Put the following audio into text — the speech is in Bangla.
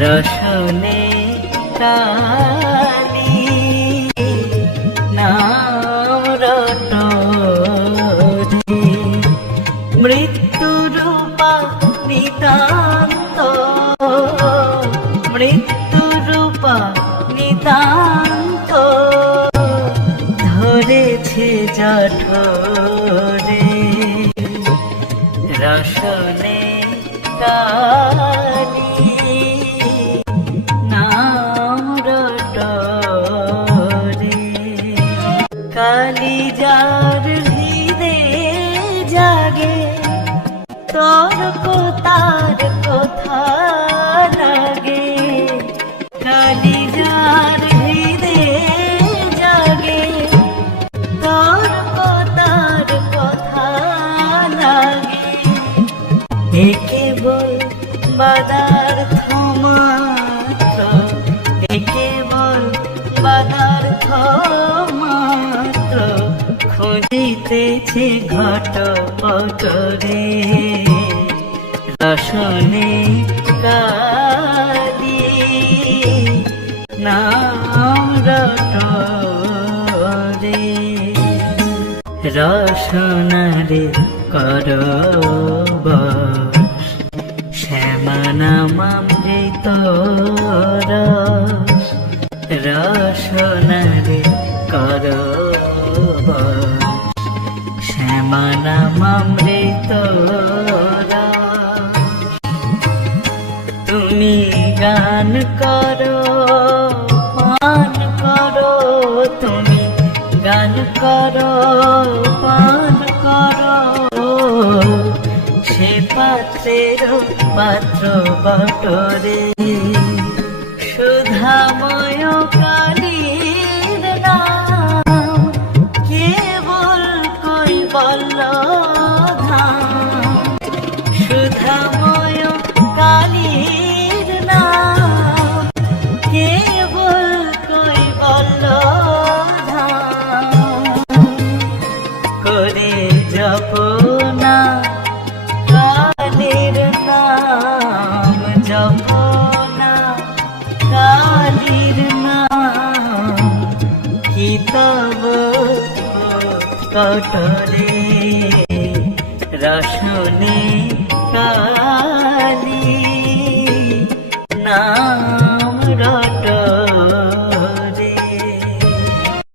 রসনে কালি নাম রটরে মৃত্যুরূপা নিতান্ত মৃত্যুরূপা নিতান্ত ধরেছে জঠরে রসনে কালি নাম রটরে কালি যার হৃদে জাগে তর্ক তার কথা লাগে কালি যার হৃদে জাগে তর্ক তার কথা লাগে এ কেবল পদার্থ মাত্র এ কেবল পদার্থ মাত্র খুঁজিতেছে ঘটপটরে রসনে কালি নাম রটরে রসনারে করবশ শ্যামা নামামৃত রস রসনারে করবশ শ্যামা নামামৃত রস তুমি গান করো পান করো তুমি গান করো পান করো সে পাত্রের পাত্র বটরে সুধাময় কালীর নাম কেবল কৈবল্য ধাম সুধাময় কালীর নাম কেবল কৈবল্য ধাম করে জপনা কালীর নাম জপনা কালীর নাম কি তব কটরে রসনে কালি নাম